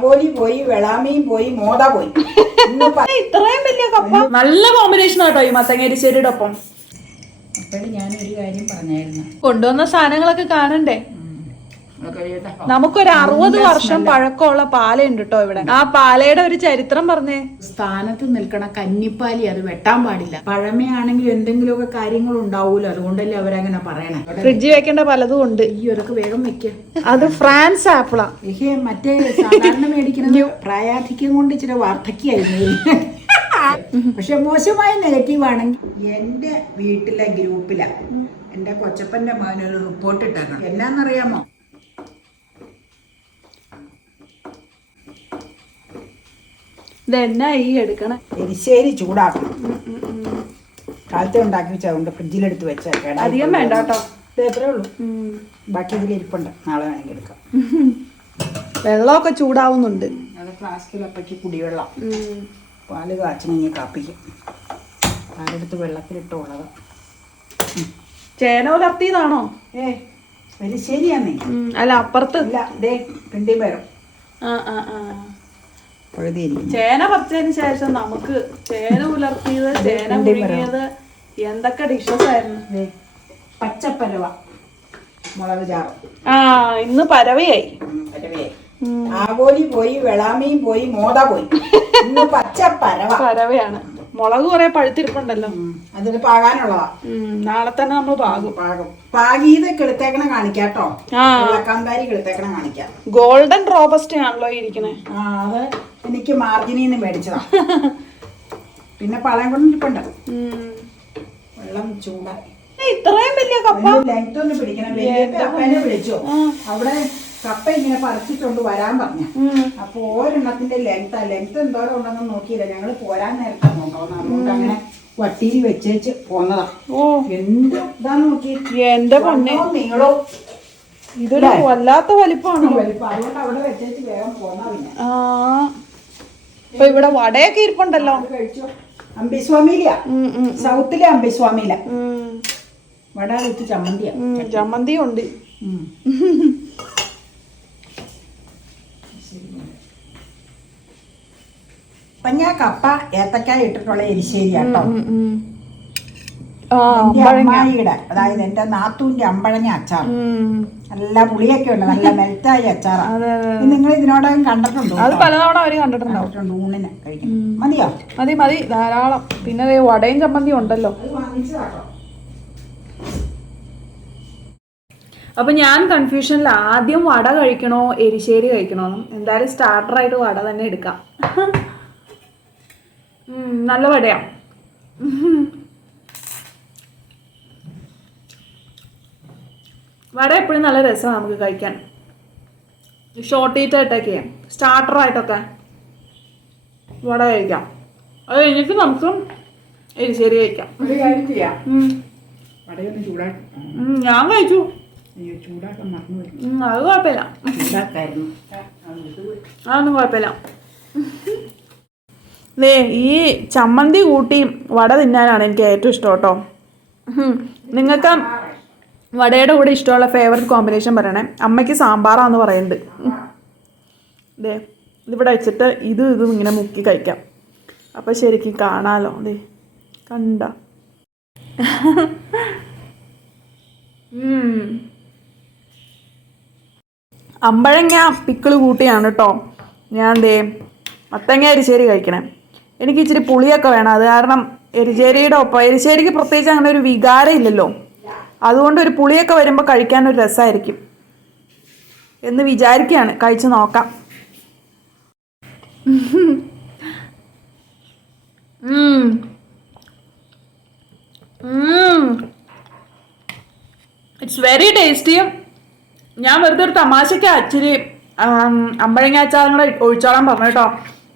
ആവോലി പോയി വെളാമയും പോയി മോദ പോയി. ഇത്രയും വലിയ കപ്പ നല്ല കോമ്പിനേഷൻ ആട്ടോ ഈ മത്തങ്ങേരിശ്ശേരിയുടെ ഒപ്പം. അപ്പോഴും ഞാനൊരു കാര്യം പറഞ്ഞായിരുന്നു. കൊണ്ടുവന്ന സാധനങ്ങളൊക്കെ കാണണ്ടേ. നമുക്കൊരു അറുപത് വർഷം പഴക്കമുള്ള പാലയുണ്ട് കേട്ടോ ഇവിടെ? ആ പാലയുടെ ഒരു ചരിത്രം പറഞ്ഞേ. സ്ഥാനത്ത് നിൽക്കണ കന്നിപ്പാലി അത് വെട്ടാൻ പാടില്ല. പഴമയാണെങ്കിൽ എന്തെങ്കിലുമൊക്കെ കാര്യങ്ങൾ ഉണ്ടാവൂലോ? അതുകൊണ്ടല്ലേ അവരങ്ങനെ പറയണേ. ഫ്രിഡ്ജ് വെക്കേണ്ട പലതും ഉണ്ട്. ഈ ഒരൊക്കെ വേഗം വെക്ക. അത് ഫ്രാൻസ് ആപ്പിളാ. മറ്റേ സാധാരണ മേടിക്കുന്നത് പ്രായാധിക്യം കൊണ്ട് ഇച്ചിരി വാർദ്ധക്യായിരുന്നു പക്ഷെ മോശമായ നെഗറ്റീവ് ആണെങ്കിൽ എന്റെ വീട്ടിലെ ഗ്രൂപ്പിലാ. എന്റെ കൊച്ചപ്പന്റെ മകനൊരു റിപ്പോർട്ട് ഇട്ടേക്കണം. എന്നാന്നറിയാമോ? ഇതെന്നാ ഈ എടുക്കണം? എരിശ്ശേരി ചൂടാക്കണം. കാലത്തെ ഉണ്ടാക്കി വെച്ചാൽ അതുകൊണ്ട് ഫ്രിഡ്ജിലെടുത്ത് വെച്ചാൽ അധികം വേണ്ട കേട്ടോ. ഇത് ഉള്ളൂ. ബാക്കി ഇതിലിരിപ്പുണ്ട് നാളെ വേണമെങ്കിൽ എടുക്കാം. വെള്ളമൊക്കെ ചൂടാവുന്നുണ്ട്. അത് ഫ്ലാസ്കിലപ്പയ്ക്ക് കുടിവെള്ളം. പാൽ കാച്ചണെങ്കിൽ കാപ്പിക്കും. പാലെടുത്ത് വെള്ളത്തിലിട്ട് ഉള്ളത് ചേനോ ഉലർത്തിയതാണോ ഏ വലിശ്ശേരിയാന്നേ അല്ല അപ്പുറത്ത്. ഇല്ല ദേ പിണ്ടി വരും ആ ആ ആ. പഴുതിയിരിക്കും ചേന പറിച്ചതിന് ശേഷം നമുക്ക് ചേന ഉലർത്തിയത് ചേന മുഴുകിയത് എന്തൊക്കെ ഡിഷസ് ആയിരുന്നു? പച്ചപ്പരവ മുളക് ചാറ്. ആ ഇന്ന് പരവയായി. ആവോലി പോയി വെളാമയും പോയി മോത പോയി. ഇന്ന് പച്ച പരവ പരവയാണ്. മുളക് കുറെ പഴുത്തിരിപ്പുണ്ടല്ലോ. അതിന് പാകാനുള്ളതാ. നാളെ തന്നെ നമ്മൾ പാകും. പാകും. പാകീത് കെടുത്തേക്കണ കാണിക്കാട്ടോ വെള്ളക്കാന്താരി കെടുത്തേക്കണ കാണിക്കാം. ഗോൾഡൻ റോബസ്റ്റ് ആണല്ലോ ഇരിക്കണേ. ആ അത് എനിക്ക് മാർജിനിൽ നിന്ന് മേടിച്ചതാ. പിന്നെ പഴയ കൊണ്ടിരിപ്പുണ്ട്. വെള്ളം ചൂടായി. ഇത്രയും വലിയ കപ്പ? ലെങ്ത് ഒന്ന് പിടിക്കണം. വലിയ കപ്പനെ വിളിച്ചോ? അവിടെ കപ്പ ഇങ്ങനെ പറിച്ചിട്ടുണ്ട് വരാൻ പറഞ്ഞ. അപ്പൊ ഒരെണ്ണത്തിന്റെ ലെങ്ത് ആ ലെങ്ത് എന്തോരം ഉണ്ടെന്ന് നോക്കിയില്ല. ഞങ്ങൾ പോരാൻ നേരത്തെ നോക്കാം അതുകൊണ്ട് അങ്ങനെ വട്ടിയിൽ വെച്ചേച്ച് പോന്നതാ. ഓ. എന്ത് ഇതാ നോക്കി എന്റെ പൊന്നെ നീളോ? ഇതൊരു വല്ലാത്ത വലിപ്പാണ്? വലിപ്പം. അതുകൊണ്ട് അവിടെ വെച്ചേച്ച് വേഗം പോന്നാ പിന്നെ. ആ. ഇപ്പൊ ഇവിടെ വടയൊക്കെ ഇരിപ്പുണ്ടല്ലോ. കഴിച്ചോ. അമ്പിസ്വാമിയില സൗത്തിലെ അമ്പിസ്വാമിയില. ഉം, വട വെച്ച് ചമ്മന്തിയാ. ചമ്മന്തിയുണ്ട്. ചമ്മന്തിയും ഉണ്ട് ഉം. അപ്പൊ ഞാൻ കപ്പ ഏത്തക്കായ ഇട്ടിട്ടുള്ള എരിശ്ശേരി കേട്ടോ എന്റെ അമ്മായിയുടെ അതായത് എന്റെ നാത്തൂന്റെ അമ്പഴങ്ങ അച്ചാർ. നല്ല പുളിയൊക്കെ ഉണ്ട് നല്ല മെൽറ്റായ അച്ചാറാ. അതെ അതെ നിങ്ങൾ ഇതിനോടകം കണ്ടിട്ടുണ്ടോ? അത് പലതവണ അവർ കണ്ടിട്ടുണ്ടാവും. കണ്ടിട്ടുണ്ട് ഊണിന് കഴിക്കും മതിയോ? മതി മതി ധാരാളം. പിന്നെ വടയും ചമ്മന്തിയും ഉണ്ടല്ലോ. അപ്പൊ ഞാൻ കൺഫ്യൂഷനിൽ ആദ്യം വട കഴിക്കണോ എരിശ്ശേരി കഴിക്കണോന്നും എന്തായാലും സ്റ്റാർട്ടർ ആയിട്ട് വട തന്നെ എടുക്കാം. നല്ല വടയാ. വട എപ്പോഴും നല്ല രസമാണ് നമുക്ക് കഴിക്കാൻ. ഷോർട്ട് ഈറ്റ് ആയിട്ടൊക്കെ സ്റ്റാർട്ടറായിട്ടൊക്കെ വട കഴിക്കാം. അത് കഴിഞ്ഞിട്ട് നമുക്ക് എരിശ്ശേരി കഴിക്കാം. ഞാൻ കഴിച്ചു. അത് കുഴപ്പമില്ല. അതൊന്നും കുഴപ്പമില്ല. ദേ ഈ ചമ്മന്തി കൂട്ടി വട തിന്നാനാണ് എനിക്ക് ഏറ്റവും ഇഷ്ടം കേട്ടോ. നിങ്ങൾക്ക് വടയുടെ കൂടെ ഇഷ്ടമുള്ള ഫേവററ്റ് കോമ്പിനേഷൻ പറയണേ. അമ്മയ്ക്ക് സാമ്പാറാന്ന് പറയുന്നുണ്ട്. ദേ ഇതിവിടെ വെച്ചിട്ട് ഇത് ഇതും ഇങ്ങനെ മുക്കി കഴിക്കാം. അപ്പം ശരിക്കും കാണാലോ. ദേ കണ്ട. അമ്പഴങ്ങ പിക്കിൾ കൂട്ടിയാണ് കേട്ടോ. ഞാൻ ദേ മത്തങ്ങ അരിശേരി കഴിക്കണേ. എനിക്ക് ഇച്ചിരി പുളിയൊക്കെ വേണം. അത് കാരണം എരിശ്ശേരിയുടെ ഒപ്പം എരിശ്ശേരിക്ക് പ്രത്യേകിച്ച് അങ്ങനെ ഒരു വികാരം ഇല്ലല്ലോ. അതുകൊണ്ട് ഒരു പുളിയൊക്കെ വരുമ്പോൾ കഴിക്കാൻ ഒരു രസമായിരിക്കും എന്ന് വിചാരിക്കുകയാണ് കഴിച്ചു നോക്കാം. ഇറ്റ്സ് വെരി ടേസ്റ്റിയും ഞാൻ വെറുതെ ഒരു തമാശയ്ക്ക് അച്ചിരി അമ്പഴങ്ങാച്ചാറും കൂടെ ഒഴിച്ചോളാൻ പറഞ്ഞു കേട്ടോ.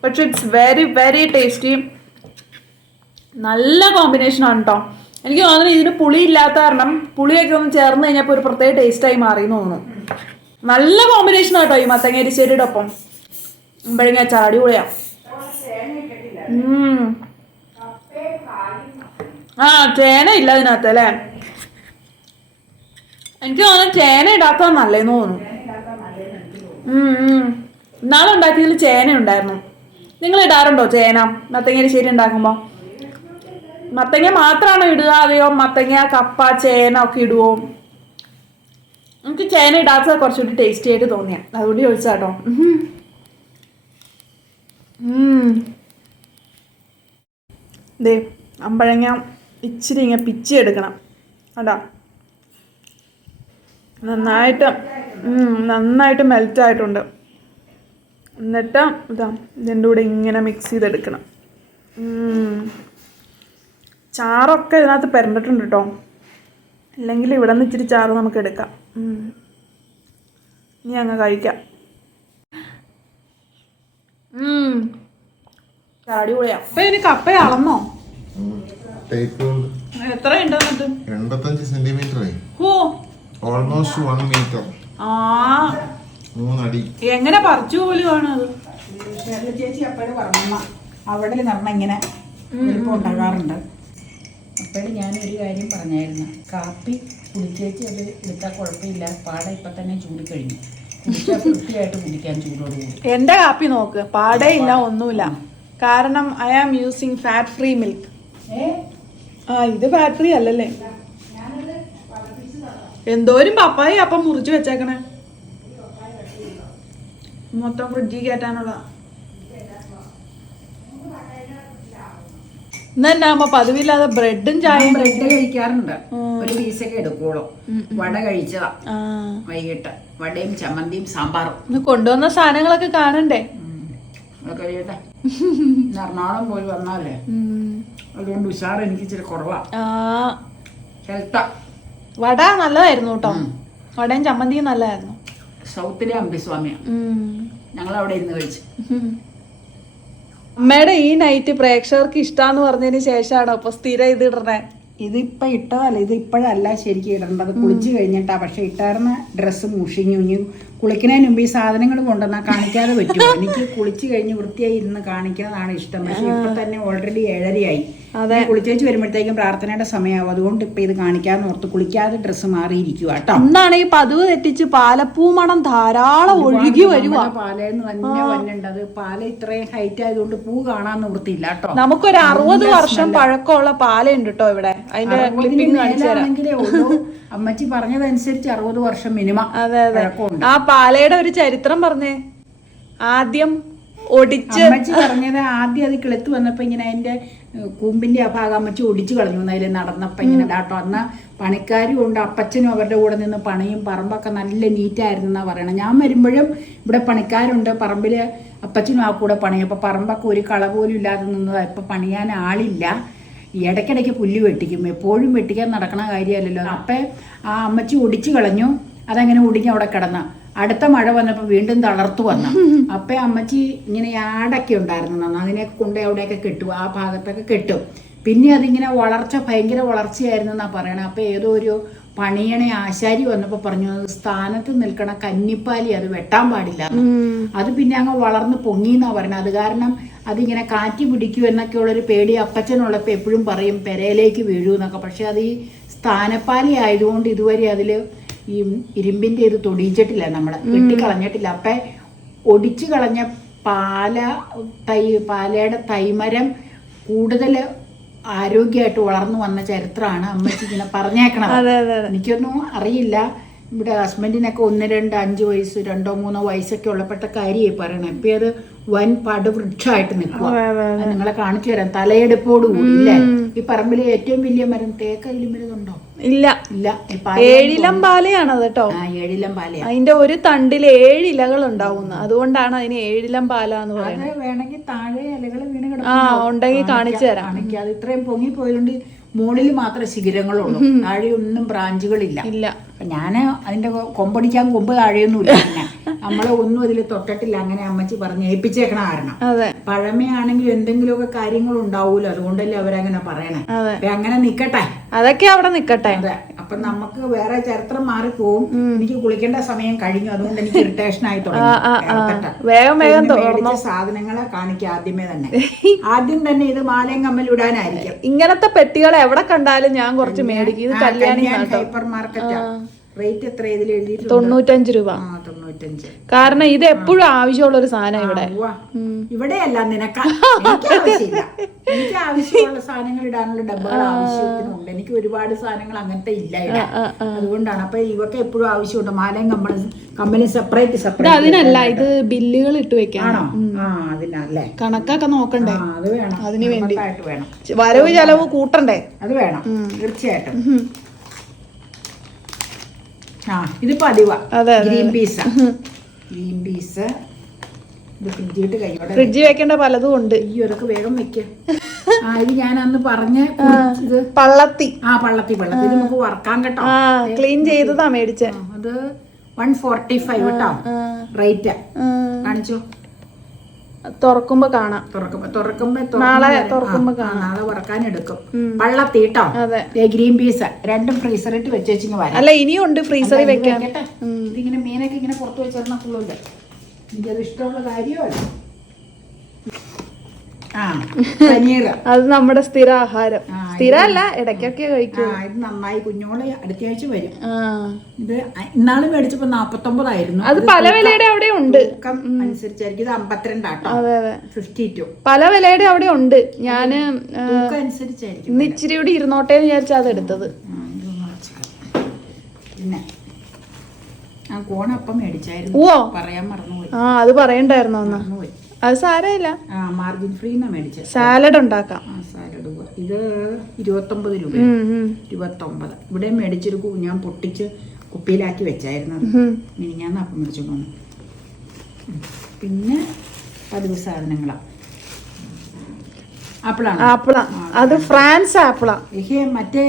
പക്ഷെ ഇറ്റ്സ് വെരി വെരി ടേസ്റ്റി നല്ല കോമ്പിനേഷനാണ് കേട്ടോ എനിക്ക് തോന്നുന്നു ഇതിന് പുളി ഇല്ലാത്ത കാരണം പുളിയൊക്കെ ഒന്ന് ചേർന്ന് കഴിഞ്ഞപ്പോൾ ഒരു പ്രത്യേക ടേസ്റ്റായി മാറി എന്ന് തോന്നുന്നു. നല്ല കോമ്പിനേഷൻ കേട്ടോ ഈ മത്തങ്ങേരിശ്ശേരിയുടെ ഒപ്പം അമ്പഴങ്ങ ചാടി ഉം. ആ ചേന ഇല്ല അതിനകത്ത് അല്ലേ? എനിക്ക് തോന്നുന്നു ചേന ഇടാത്ത നല്ലതെന്ന് തോന്നുന്നു. ഉം, ഉം. ഇന്നാളെ ഉണ്ടാക്കിയതിൽ ചേന ഉണ്ടായിരുന്നു. നിങ്ങൾ ഇടാറുണ്ടോ ചേന? മത്തങ്ങ ശരി ഉണ്ടാക്കുമ്പോൾ മത്തങ്ങ മാത്രമാണോ ഇടുക അതെയോ മത്തങ്ങ കപ്പ ചേന ഒക്കെ ഇടുവോ? എനിക്ക് ചേന ഇടാത്തത് കുറച്ചുകൂടി ടേസ്റ്റി ആയിട്ട് തോന്നിയ. അതുകൊണ്ട് ചോദിച്ചാട്ടോ ദേ അമ്പഴങ്ങ ഇച്ചിരി ഇങ്ങനെ പിച്ചി എടുക്കണം. അതാ നന്നായിട്ട് നന്നായിട്ട് മെൽറ്റ് ആയിട്ടുണ്ട്. എന്നിട്ട് ഇതാ ഇതിന്റെ കൂടെ ഇങ്ങനെ മിക്സ് ചെയ്തെടുക്കണം. ചാറൊക്കെ ഇതിനകത്ത് പെരണ്ടിട്ടുണ്ട് കേട്ടോ. അല്ലെങ്കിൽ ഇവിടെ നിന്ന് ഇച്ചിരി ചാറ് നമുക്ക് എടുക്കാം. ഇനി അങ്ങ് കഴിക്കാം. അടിപൊളിയാ. അപ്പൊ ഇനി കപ്പ അളന്നോ? എത്ര ഉണ്ട് എൺപത്തഞ്ച് സെന്റിമീറ്റർ ഓൾമോസ്റ്റ് വൺ മീറ്റർ ആ. മൂന്നടി. എങ്ങനെ പറിച്ചു പോലും ആണ് അത്? ഷേർലി ചേച്ചി അപ്പോഴും പറഞ്ഞ അവിടെ നടന്ന ഇങ്ങനെ ഉണ്ടാകാറുണ്ട് അപ്പോഴും ഒരു കാര്യം പറഞ്ഞായിരുന്നു. കാപ്പി കുടിച്ചേച്ചി അത് എടുത്താൽ കുഴപ്പമില്ല. പാടെ ഇപ്പം തന്നെ ചൂടി കഴിഞ്ഞു വൃത്തിയായിട്ട് കുടിക്കാൻ ചൂടോട് എന്റെ കാപ്പി നോക്ക്. പാടേ ഇല്ല ഒന്നുമില്ല. കാരണം I am using fat free milk ആ ഇത് ഫാറ്റ് ഫ്രീ അല്ലല്ലേ? എന്തോരും പപ്പായി അപ്പം മുറിച്ച് വെച്ചേക്കണേ. മൊത്തം ഫ്രിഡ്ജിൽ കയറ്റാനുള്ള ഇന്നെന്നാകുമ്പോ പതിവില്ലാതെ ബ്രെഡും ചായയും ബ്രെഡ് കഴിക്കാറുണ്ട്. ഒരു പീസൊക്കെ എടുക്കുള്ളൂ വട കഴിച്ചതാ. വൈകിട്ട് വടയും ചമ്മന്തിയും സാമ്പാറും. ഇന്ന് കൊണ്ടുവന്ന സാധനങ്ങളൊക്കെ കാണണ്ടേ? കഴിയട്ടെ. എറണാകുളം പോയി വന്നാലേ അതുകൊണ്ട് ഉഷാർ എനിക്ക് ഇച്ചിരി കുറവാ. ഹെൽത്താ. വട നല്ലതായിരുന്നു കേട്ടോ. വടയും ചമ്മന്തിയും നല്ലതായിരുന്നു. സൗത്തിലെ അമ്പിസ്വാമിയാണ് ഞങ്ങൾ അവിടെ ഇരുന്ന് കഴിച്ചു. അമ്മയുടെ ഈ നൈറ്റ് പ്രേക്ഷകർക്ക് ഇഷ്ടാന്ന് പറഞ്ഞതിന് ശേഷമാണോ ഇപ്പൊ സ്ഥിരം ഇത് ഇടണേ. ഇതിപ്പോ ഇട്ടതല്ല ഇത് ഇപ്പോഴല്ല ശരിക്കും ഇടേണ്ടത്. കുളിച്ചു കഴിഞ്ഞിട്ടാ പക്ഷെ ഇട്ടായിരുന്ന ഡ്രസ്സ് മുഷിഞ്ഞു ഇനി കുളിക്കുന്നതിന് മുമ്പ് ഈ സാധനങ്ങൾ കൊണ്ടുവന്നാൽ കാണിക്കാതെ പറ്റുമോ? എനിക്ക് കുളിച്ചു കഴിഞ്ഞ് വൃത്തിയായി ഇരുന്ന് കാണിക്കുന്നതാണ് ഇഷ്ടം. പക്ഷെ ഇപ്പൊ തന്നെ ഓൾറെഡി ഏഴരയായി. അതെ. കുളിച്ചേച്ച് വരുമ്പോഴത്തേക്കും പ്രാർത്ഥനയുടെ സമയമാവും. അതുകൊണ്ട് ഇപ്പൊ ഇത് കാണിക്കാന്ന് ഓർത്ത് കുളിക്കാതെ ഡ്രസ്സ് മാറിയിരിക്കുക കേട്ടോ. എന്നാണ് ഈ പതിവ് തെറ്റിച്ച് പാലപ്പൂ മണം ധാരാളം ഒഴുകി വരുവാ. പാലെന്ന് തന്നെ വന്നിട്ടുണ്ട് അത് പാല ഇത്രയും ഹൈറ്റ് ആയതുകൊണ്ട് പൂ കാണാൻ നിവൃത്തിയില്ല കേട്ടോ. നമുക്കൊരു അറുപത് വർഷം പഴക്കമുള്ള പാലുണ്ട് കേട്ടോ ഇവിടെ. അതിന്റെ ക്ലിപ്പിംഗ് കാണിച്ചു തരാം. അമ്മച്ചി പറഞ്ഞതനുസരിച്ച് അറുപത് വർഷം മിനിമം അതെ അതെ. ആ പാലയുടെ ഒരു ചരിത്രം പറഞ്ഞേ. ആദ്യം ഒടിച്ച് അമ്മച്ചി പറഞ്ഞത് ആദ്യം അത് കിളുത്ത് വന്നപ്പോ ഇങ്ങനെ അതിന്റെ കൂമ്പിന്റെ ആ ഭാഗം അമ്മച്ചി ഒടിച്ചു കളഞ്ഞു അതിൽ നടന്നപ്പോ ഇങ്ങനെ ഡാട്ടോ അന്ന പണിക്കാരും ഉണ്ട് അപ്പച്ചനും അവരുടെ കൂടെ നിന്ന് പണിയും പറമ്പൊക്കെ നല്ല നീറ്റായിരുന്നു എന്നാ പറയണത്. ഞാൻ വരുമ്പോഴും ഇവിടെ പണിക്കാരുണ്ട് പറമ്പിൽ അപ്പച്ചനും ആ കൂടെ പണിയും. അപ്പൊ പറമ്പൊക്കെ ഒരു കള പോലും ഇല്ലാതെ നിന്നതാ. ഇപ്പൊ പണിയാൻ ആളില്ല. ഇടയ്ക്കിടയ്ക്ക് പുല്ല് വെട്ടിക്കും. എപ്പോഴും വെട്ടിക്കാൻ നടക്കണ കാര്യമല്ലല്ലോ. അപ്പം ആ അമ്മച്ചി ഒടിച്ചു കളഞ്ഞു. അതങ്ങനെ ഒടിഞ്ഞ് അവിടെ കിടന്ന. അടുത്ത മഴ വന്നപ്പോൾ വീണ്ടും തളർത്തു വന്ന. അപ്പം അമ്മച്ചി ഇങ്ങനെ ആടൊക്കെ ഉണ്ടായിരുന്നു. നന്ന് അതിനെയൊക്കെ കൊണ്ട് അവിടെയൊക്കെ കെട്ടും. ആ ഭാഗത്തൊക്കെ കെട്ടും. പിന്നെ അതിങ്ങനെ വളർച്ച ഭയങ്കര വളർച്ചയായിരുന്നു എന്നാ പറയണേ. അപ്പം ഏതോ ഒരു പണിയണ ആശാരി വന്നപ്പോൾ പറഞ്ഞു "അത് സ്ഥാനത്ത് നിൽക്കണ കന്നിപ്പാലി അത് വെട്ടാൻ പാടില്ല. അത് പിന്നെ അങ്ങ് വളർന്ന് പൊങ്ങിന്നാ പറയുന്നത് അത് കാരണം അതിങ്ങനെ കാറ്റ് പിടിക്കൂ എന്നൊക്കെയുള്ളൊരു പേടി അപ്പച്ചനുള്ളപ്പോൾ എപ്പോഴും പറയും പെരയിലേക്ക് വീഴൂ എന്നൊക്കെ. പക്ഷെ അത് ഈ സ്ഥാനപ്പാലി ആയതുകൊണ്ട് ഇതുവരെ അതിൽ ഈ ഇരുമ്പിന്റെ ഇത് തൊടിയിച്ചിട്ടില്ല നമ്മൾ വെട്ടിക്കളഞ്ഞിട്ടില്ല. അപ്പം ഒടിച്ചു കളഞ്ഞ പാല തൈ പാലയുടെ തൈമരം കൂടുതൽ ആരോഗ്യമായിട്ട് വളർന്നു വന്ന ചരിത്രമാണ് അമ്മച്ചി ഇങ്ങനെ പറഞ്ഞേക്കണത്. എനിക്കൊന്നും അറിയില്ല. ഇവിടെ ഹസ്ബൻഡിനൊക്കെ ഒന്ന് രണ്ട് അഞ്ച് വയസ്സ് രണ്ടോ മൂന്നോ വയസ്സൊക്കെ ഉള്ളപ്പെട്ട കാര്യമായി പറയണം. ഇപ്പൊ അത് വൻ പടുവൃക്ഷമായിട്ട് നിൽക്കുക. അത് നിങ്ങളെ കാണിച്ചു തരാം. തലയെടുപ്പോടും ഇല്ലേ? ഈ പറമ്പിലെ ഏറ്റവും വലിയ മരം തേക്ക ഇലിമരുന്നുണ്ടോ ഇല്ല. ഇല്ല. ഏഴിലം പാലയാണ്? പാലയാണത് കേട്ടോ ഏഴിലം പാല അതിന്റെ ഒരു തണ്ടിൽ ഏഴ് ഇലകൾ ഉണ്ടാവുന്നു. അതുകൊണ്ടാണ് അതിന് ഏഴിലം പാല എന്ന് പറയുന്നത്. അത് വേണമെങ്കിൽ താഴെ ഇലകൾ വീണ് ആ ഉണ്ടെങ്കിൽ കാണിച്ചു തരാം. അത് ഇത്രയും പൊങ്ങി പോയതുകൊണ്ട് മുകളിൽ മാത്രമേ ശിഖരങ്ങളുള്ളൂ. താഴെ ഒന്നും ബ്രാഞ്ചുകളില്ല. ഇല്ല. ഞാൻ ഞാൻ അതിന്റെ കൊമ്പടിക്കാൻ കൊമ്പ് താഴെയൊന്നുമില്ല. നമ്മളെ ഒന്നും അതിൽ തൊട്ടിട്ടില്ല. അങ്ങനെ അമ്മച്ചി പറഞ്ഞ് ഏൽപ്പിച്ചേക്കണ കാരണം. പഴമയാണെങ്കിലും പഴമയാണെങ്കിൽ എന്തെങ്കിലുമൊക്കെ കാര്യങ്ങൾ ഉണ്ടാവൂലോ? അതുകൊണ്ടല്ലേ അവരങ്ങനെ പറയണേ. അപ്പൊ അങ്ങനെ നിക്കട്ടെ. അതൊക്കെ അവിടെ നിക്കട്ടെ. അതെ. അപ്പൊ നമുക്ക് വേറെ ചരിത്രം മാറിപ്പോവും എനിക്ക് കുളിക്കേണ്ട സമയം കഴിഞ്ഞു. അതുകൊണ്ട് എനിക്ക് ഇറിറ്റേഷൻ ആയി തുടങ്ങി. വേഗം വേഗം മേടിച്ച സാധനങ്ങളെ കാണിക്കുക ആദ്യമേ തന്നെ. ആദ്യം തന്നെ ഇത് മാലയും കമ്മൽ ഇടാനായിരിക്കും. ഇങ്ങനത്തെ പെട്ടികൾ എവിടെ കണ്ടാലും ഞാൻ കുറച്ച് മേടിക്കും. ഇത് കല്യാണി ഹൈപ്പർ മാർക്കറ്റാ. റേറ്റ് എത്ര ഇതിൽ എഴുതിയിട്ടുണ്ട്? തൊണ്ണൂറ്റഞ്ച് രൂപ. ആ തൊണ്ണൂറ്റഞ്ച്. കാരണം ഇത് എപ്പോഴും ആവശ്യമുള്ള ഒരു സാധനം ഇവിടെ. ഇവിടെയല്ല നിനക്ക് എനിക്ക് ആവശ്യമില്ല. എനിക്ക് ആവശ്യമുള്ള സാധനങ്ങൾ ഇടാനുള്ള ഡബ്ബകൾ ആവശ്യത്തിനുണ്ട്. എനിക്ക് ഒരുപാട് സാധനങ്ങൾ അങ്ങനത്തെ ഇല്ല ഇടാൻ അതുകൊണ്ടാണ്. അപ്പൊ ഇവക്ക് എപ്പോഴും ആവശ്യമുണ്ട്. മാലയും കമ്മലും കമ്മലും സെപ്പറേറ്റ് സെപ്പറേറ്റ് അതിനല്ല ഇത് ബില്ലുകൾ ഇട്ട് വെക്കാണോ ആ അതിനല്ലേ? കണക്കൊക്കെ നോക്കണ്ടേ? അത് വേണം. അതിന് വേണ്ടി. വരവ് ചെലവ് കൂട്ടണ്ടേ? അത് വേണം. തീർച്ചയായിട്ടും. ഇത് പതിവാ ഗ്രീൻ പീസ് ഗ്രീൻ പീസ് ഫ്രിഡ്ജിൽ വെക്കേണ്ട പലതും ഉണ്ട്. ഈ വേഗം വെക്കാം. ആ ഇത് ഞാൻ അന്ന് പറഞ്ഞ പള്ളത്തി. ആ പള്ളത്തി പള്ളത്തി. നമുക്ക് വറക്കാൻ കേട്ടോ. ക്ലീൻ ചെയ്തതാ മേടിച്ചത് അത് വൺ ഫോർട്ടി ഫൈവ് കേട്ടോ. റേറ്റ് കാണിച്ചു? തുറക്കുമ്പോ കാണാം. തുറക്കുമ്പോ തുറക്കുമ്പോ നാളെ തുറക്കുമ്പോ കാണാം. നാളെ വറക്കാൻ എടുക്കും. അതെ. Green peas. രണ്ടും ഫ്രീസറിട്ട് വെച്ചേച്ചിങ് വരാം. അല്ല ഇനിയും ഉണ്ട് ഫ്രീസറിൽ വെക്കാൻ. ഇതിങ്ങനെ മീനൊക്കെ ഇങ്ങനെ പുറത്ത് വെച്ചിരുന്ന ഫുള്ളുണ്ട് എനിക്കത് ഇഷ്ടമുള്ള പനീർ അത് നമ്മുടെ സ്ഥിര ആഹാരം. ആ, സ്ഥിരമല്ല ഇടയ്ക്കൊക്കെ കഴിക്കും. ഇത് നന്നായി കുഞ്ഞോൾ അടുത്തയാഴ്ച വരും. ആ. ഇത് ഇന്നാൾ മേടിച്ചപ്പോ നാപ്പത്തൊമ്പതായിരുന്നു. അത് പല വിലയുടെ അവിടെ ഉണ്ട്. അനുസരിച്ചായിരിക്കും. ഇത് അമ്പത്തിരണ്ടാട്ടോ. ഫിഫ്റ്റി ടു പല വിലയുടെ അവിടെ ഉണ്ട്. ഞാൻ അനുസരിച്ചായിരിക്കും ഇന്ന് ഇച്ചിരി കൂടി ഇരുന്നോട്ടെ എന്ന് വിചാരിച്ചാ അത് എടുത്തത്. പിന്നെ ആ കോണപ്പം മേടിച്ചായിരുന്നു. പറയാൻ മറന്നുപോയി. ആ അത് പറയണ്ടായിരുന്നു മറന്നുപോയി. അത് സാരമില്ല. ആ മാർജിൻ മേടിച്ചത് സാലഡ് ഉണ്ടാക്കാം. ആ സാലഡ് ഇത് ഇരുപത്തൊമ്പത് രൂപ ഇരുപത്തൊമ്പത്. ഇവിടെ മേടിച്ചൊരു ഞാൻ പൊട്ടിച്ച് കുപ്പിയിലാക്കി വെച്ചായിരുന്നു. മിനിഞ്ഞാന്ന് ഇനി ഞാൻ അപ്പം മേടിച്ചോണ്ട് വന്നു. പിന്നെ പതിവ് സാധനങ്ങളാ. ആപ്പിളാണ് ആപ്പിളാ. അത്. ഫ്രാൻസ് ആപ്പിളാ. മറ്റേ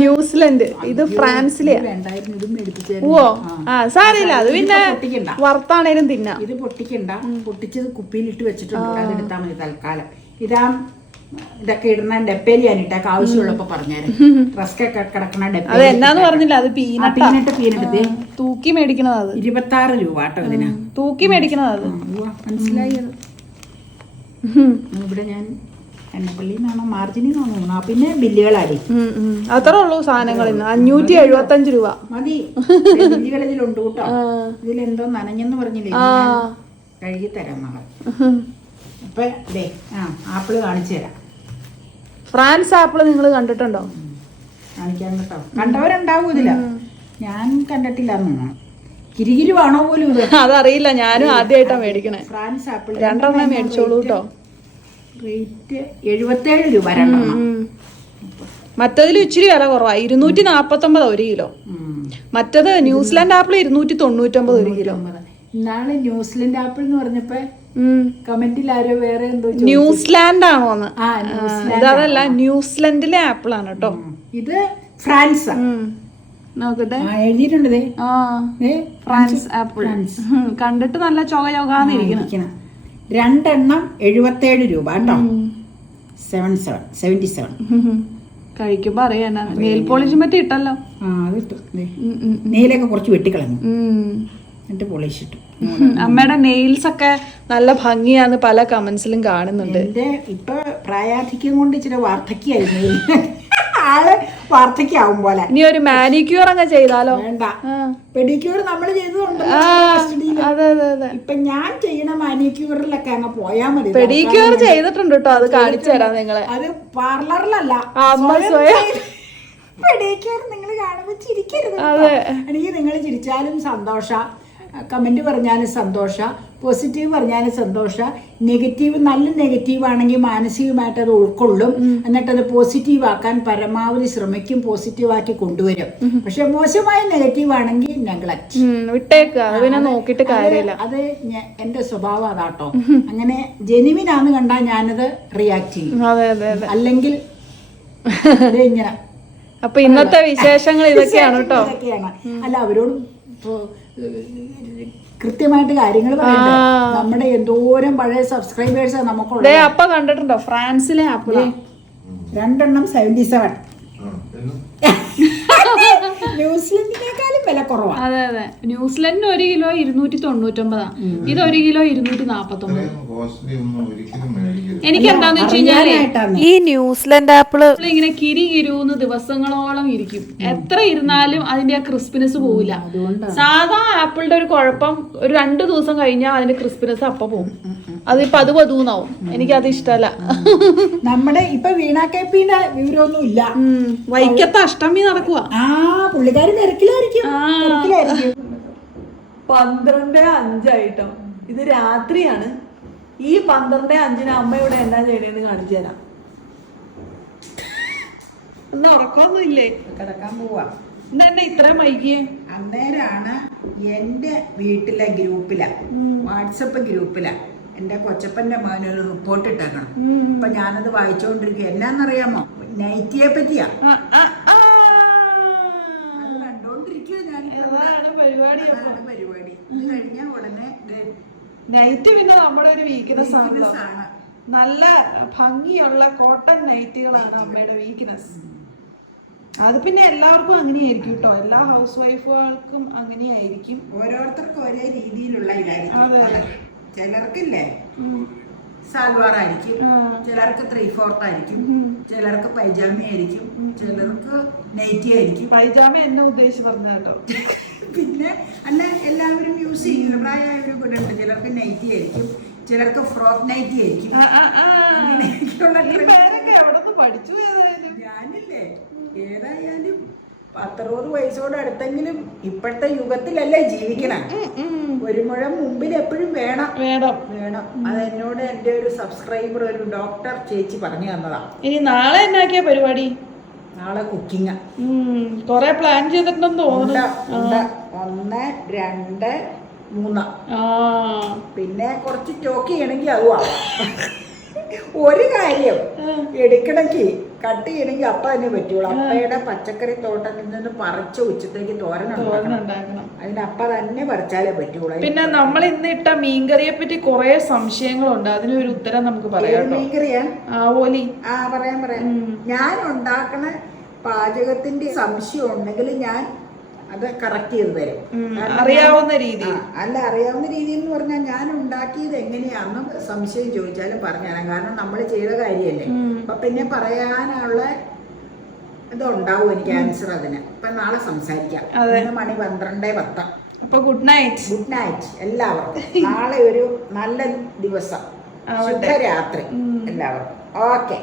ന്യൂസിലൻഡ്. ഇത് ഫ്രാൻസിലെ ഓ ആ. സാറില്ല അത് പിന്നെ വറുത്താണേലും തിന്നാം. ഇത് പൊട്ടിക്കണ്ട. പൊട്ടിച്ചത് കുപ്പിയിലിട്ട് വെച്ചിട്ടുണ്ട്. ഇവിടെ അത് എടുത്താൽ മതി തൽക്കാലം. ഇതാ ഇതൊക്കെ ഇടുന്ന ഡപ്പേലി ഞാനിട്ടേക്ക് ആവശ്യമുള്ളപ്പോ പറഞ്ഞാൽ റസ്ക് ഒക്കെ കിടക്കണ ഡപ്പേലി എന്നാന്ന് പറഞ്ഞില്ല. അത് പീനട്ട്. പീനട്ട് തൂക്കി മേടിക്കണത് ഇരുപത്തി ആറ് രൂപ കേട്ടോ ഇതിനാ. തൂക്കി മേടിക്കണത് മനസ്സിലായി ഇവിടെ ഞാൻ എണ്ണപ്പള്ളി നിന്നാണോ മാർജിനിൽ നിന്നാണോ തോന്നുന്നു. ആ, പിന്നെ ഉം. അത്രേ ഉള്ളൂ സാധനങ്ങൾ ഇന്ന് അഞ്ഞൂറ്റി എഴുപത്തി അഞ്ച് രൂപ. മതി. ബില്ലുകൾ ഇതിലുണ്ട് കേട്ടോ. ഇതിലെന്തോ നനഞ്ഞെന്ന് പറഞ്ഞില്ലേ? കഴുകി തരാം ഉം. അപ്പൊ ദേ ആ ആപ്പിൾ കാണിച്ചു തരാം. ഫ്രാൻസ് ആപ്പിൾ നിങ്ങൾ കണ്ടിട്ടുണ്ടോ? കാണിക്കാൻ കേട്ടോ. കണ്ടവരുണ്ടാവും ഞാൻ കണ്ടിട്ടില്ല എന്ന് കിരികിരുവാണോ പോലും ഇത്? അതറിയില്ല ഞാനും ആദ്യമായിട്ടാണ് മേടിക്കണേ. ഫ്രാൻസ് ആപ്പിൾ രണ്ടെണ്ണം മേടിച്ചോളൂ കേട്ടോ റേറ്റ് എഴുപത്തേഴ് രൂപ രണ്ടെണ്ണം. മറ്റതിൽ ഇച്ചിരി വില കുറവാ. ഇരുന്നൂറ്റി നാപ്പത്തൊമ്പത് ഒരു കിലോ. മറ്റത് ന്യൂസിലാൻഡ് ആപ്പിൾ ഇരുന്നൂറ്റി തൊണ്ണൂറ്റൊമ്പത് ഒരു കിലോ. ഇന്നാൾ ന്യൂസിലൻഡ് ആപ്പിൾ എന്ന് പറഞ്ഞപ്പോ കമന്റിൽ ആരോ വേറെ എന്തോ. ന്യൂസിലാൻഡ് ആണോന്ന് ഇതതല്ല ന്യൂസിലൻഡിലെ ആപ്പിൾ ആണ് കേട്ടോ ഇത് ഫ്രാൻസ്. നോക്കട്ടെ. എഴുതിയിട്ടുണ്ട്. ആ ഫ്രാൻസ് ആപ്പിൾ. കണ്ടിട്ട് നല്ല ചൊക ചൊകാന്നിരിക്കണം ഇരിക്കണം. രണ്ടെണ്ണം എഴുപത്തേഴ് രൂപ കേട്ടോ. Seven seven seventy seven. കഴിക്കുമ്പോ അറിയാൻ നെയിൽ പോളിഷും പറ്റി ഇട്ടല്ലോ. ആ അത് ഇട്ടു. നെയിലൊക്കെ കുറച്ച് വെട്ടിക്കളഞ്ഞു. എന്നിട്ട് പോളിഷ് ഇട്ടു. അമ്മയുടെ നെയിൽസ് ഒക്കെ നല്ല ഭംഗിയാന്ന് പല കമന്റ്സിലും കാണുന്നുണ്ട്. ഇപ്പൊ പ്രായാധിക്യം കൊണ്ട് ഇച്ചിരി വാർദ്ധക്യായിരുന്നു ആൾ വാർദ്ധക്യാവും പോലെ. ഇനി ഒരു മാനിക്യൂർ അങ്ങ് ചെയ്താലോ? വേണ്ട. പെഡിക്യൂർ നമ്മൾ ചെയ്തതുണ്ടല്ലോ ഇപ്പൊ ഞാൻ ചെയ്യണ മാനിക്യൂറിലൊക്കെ അങ്ങ് പോയാ മതി. പെഡിക്യൂർ ചെയ്തിട്ടുണ്ട് കേട്ടോ. അത് കാണിച്ചു തരാം നിങ്ങളെ. അത് പാർലറിലല്ല പെഡിക്യൂർ നിങ്ങൾ കാണുമ്പോ ചിരിക്കരുത്. എനിക്ക് നിങ്ങൾ ചിരിച്ചാലും സന്തോഷ. കമന്റ് പറഞ്ഞാലും സന്തോഷ. പോസിറ്റീവ് പറഞ്ഞാൽ സന്തോഷ. നെഗറ്റീവ് നല്ല നെഗറ്റീവ് ആണെങ്കിൽ മാനസികമായിട്ട് അത് ഉൾക്കൊള്ളും. എന്നിട്ട് അത് പോസിറ്റീവ് ആക്കാൻ പരമാവധി ശ്രമിക്കും പോസിറ്റീവ് ആക്കി കൊണ്ടുവരും. പക്ഷെ മോശമായ നെഗറ്റീവ് ആണെങ്കിൽ നെഗ്ലക്ട് ഉം, വിട്ടേക്ക്. അത് പിന്നെ നോക്കിയിട്ട് കാര്യമില്ല. അത് എന്റെ സ്വഭാവം അതാട്ടോ. അങ്ങനെ ജെനുവിനാന്ന് കണ്ടാൽ ഞാനത് റിയാക്ട് ചെയ്യും. അല്ലെങ്കിൽ ഇങ്ങനെ. അപ്പൊ ഇന്നത്തെ വിശേഷങ്ങൾ ഇതൊക്കെയാണ് കേട്ടോ. അല്ല അവരോട് കൃത്യമായിട്ട് കാര്യങ്ങൾ പറയണ്ടേ? നമ്മുടെ എന്തോരം പഴയ സബ്സ്ക്രൈബേഴ്സ് ദേ നമുക്കുള്ളത്. അപ്പ കണ്ടിട്ടുണ്ടോ? ഫ്രാൻസിലെ ആപ്പിളാ രണ്ടെണ്ണം സെവന്റി സെവൻ ആ, ന്യൂസിലൻഡിനേക്കാളും വില കുറവാണ്. അതെ അതെ. ന്യൂസിലൻഡിന് ഒരു കിലോ ഇരുന്നൂറ്റി തൊണ്ണൂറ്റൊമ്പതാ ഇത് ഒരു കിലോ ഇരുന്നൂറ്റി നാപ്പത്തൊമ്പത് എനിക്ക് എന്താന്ന് വെച്ച് കഴിഞ്ഞാൽ ഈ ന്യൂസിലൻഡ് ആപ്പിൾ ഇങ്ങനെ കിരി കിരൂന്ന് ദിവസങ്ങളോളം ഇരിക്കും. എത്ര ഇരുന്നാലും അതിന്റെ ആ ക്രിസ്പിനെസ് പോവില്ല. സാധാ ആപ്പിളിന്റെ ഒരു കുഴപ്പം ഒരു രണ്ട് ദിവസം കഴിഞ്ഞാൽ അതിന്റെ ക്രിസ്പിനെസ് അപ്പൊ പോകും അത് പതു എനിക്കത് എനിക്ക് അത് ഇഷ്ടമല്ല നമ്മുടെ ഇപ്പൊ വീണാക്കേപ്പിന്റെ വിവരമൊന്നും ഇല്ല വൈക്കത്തെ അഷ്ടമി നടക്കുക ആ പുള്ളിക്കാരി തിരക്കിലായിരിക്കും. പന്ത്രണ്ട് അഞ്ചായിട്ടോ. ഇത് രാത്രിയാണ്. ഈ പന്ത്രണ്ട് അഞ്ചിന് അമ്മ ഇവിടെ എന്നാ ചെയ്യണേന്ന് കാണിച്ചു തരാം. എന്നാ ഉറക്കമൊന്നും ഇല്ലേ? കിടക്കാൻ പോവാ. എന്താ ഇത്ര വൈകിയ വൈകിയേ? അന്നേരാണ് എന്റെ വീട്ടിലെ ഗ്രൂപ്പില. വാട്സപ്പ് ഗ്രൂപ്പില. എന്റെ കൊച്ചപ്പന്റെ മകൻ ഒരു റിപ്പോർട്ട് ഇട്ടേക്കണം. അപ്പൊ ഞാനത് വായിച്ചുകൊണ്ടിരിക്കുക എന്നാന്നറിയാമോ? നൈറ്റിയെ പറ്റിയാ ആ, ആ, ആ. അത് കണ്ടോണ്ടിരിക്കുക ഞാൻ അതാണ് പരിപാടി അപ്പൊ അതാണ് പരിപാടി ഇത് കഴിഞ്ഞാൽ ഉടനെ ദേ നൈറ്റ് പിന്നെ നമ്മുടെ ഒരു വീക്ക്നെസ് ആണ് നല്ല ഭംഗിയുള്ള കോട്ടൺ നൈറ്റുകളാണ് അമ്മയുടെ വീക്ക്നെസ് അത് പിന്നെ എല്ലാവർക്കും അങ്ങനെയായിരിക്കും കേട്ടോ എല്ലാ ഹൗസ് വൈഫുകൾക്കും അങ്ങനെയായിരിക്കും. ഓരോരുത്തർക്കും ഒരേ രീതിയിലുള്ള. ചിലർക്കില്ലേ? സാൽവാർ ആയിരിക്കും ചിലർക്ക് ത്രീ ഫോർത്ത് ആയിരിക്കും ചിലർക്ക് പൈജാമ ആയിരിക്കും ചിലർക്ക് നൈറ്റി ആയിരിക്കും പൈജാമ എന്നെ ഉദ്ദേശിച്ച് പറഞ്ഞ കേട്ടോ പിന്നെ അല്ല എല്ലാവരും യൂസ് ചെയ്യുന്നു പ്രായമായവരും കൂടെ ഉണ്ട്. ചിലർക്ക് നൈറ്റി ആയിരിക്കും ചിലർക്ക് ഫ്രോക്ക് നൈറ്റി ആയിരിക്കും. പഠിച്ചു ഞാനില്ലേ ഏതായാലും പത്തറുപത് വയസ്സോട് അടുത്തെങ്കിലും ഇപ്പോഴത്തെ യുഗത്തിലല്ലേ ജീവിക്കണം. ഒരു മുഴം മുമ്പിൽ എപ്പോഴും വേണം. വേണം. വേണം. അത് എന്നോട് എന്റെ ഒരു സബ്സ്ക്രൈബർ ഒരു ഡോക്ടർ ചേച്ചി പറഞ്ഞു തന്നതാ. ഇനി നാളെ എന്നാക്കിയ പരിപാടി? നാളെ കുക്കിങ് ഉം, കൊറേ പ്ലാൻ ചെയ്തിട്ടുണ്ടെന്ന് തോന്നുന്നു. ഒന്ന് രണ്ട് മൂന്ന്. പിന്നെ കുറച്ച് ചോക്ക് ചെയ്യണമെങ്കിൽ അതുവാ ഒരു കാര്യം എടുക്കണമെങ്കിൽ കട്ട് ചെയ്യണമെങ്കിൽ അപ്പ തന്നെ പറ്റുള്ളൂ. അപ്പയുടെ പച്ചക്കറി തോട്ടത്തിൽ നിന്ന് പറിച്ച ഉച്ചത്തേക്ക് തോരൻ ഉണ്ടാക്കണം. അതിന് അപ്പ തന്നെ പറിച്ചാലേ പറ്റുള്ളൂ. പിന്നെ നമ്മൾ ഇന്ന് ഇട്ട മീൻകറിയെ പറ്റി കുറെ സംശയങ്ങളുണ്ട്. അതിനൊരു ഉത്തരം നമുക്ക് പറയാം മീൻകറിയാ? ആ ഓലി. ആ പറയാം പറയാം. ഞാൻ ഉണ്ടാക്കണ പാചകത്തിന്റെ സംശയം ഉണ്ടെങ്കിൽ ഞാൻ അത് കറക്റ്റ് ചെയ്ത് തരും. അറിയാവുന്ന രീതി അല്ല അറിയാവുന്ന രീതി എന്ന് പറഞ്ഞാൽ ഞാൻ ഉണ്ടാക്കിയത് എങ്ങനെയാണെന്നും സംശയം ചോദിച്ചാലും പറഞ്ഞുതരാം. കാരണം നമ്മൾ ചെയ്ത കാര്യമല്ലേ. അപ്പൊ പിന്നെ പറയാനുള്ള ഇതുണ്ടാവും എനിക്ക് ആൻസർ അതിന്. അപ്പൊ നാളെ സംസാരിക്കാം. മണി പന്ത്രണ്ട് പത്ത്. അപ്പൊ ഗുഡ് നൈറ്റ് ഗുഡ് നൈറ്റ് എല്ലാവർക്കും. നാളെ ഒരു നല്ല ദിവസം. ശുഭരാത്രി എല്ലാവർക്കും. ഓക്കെ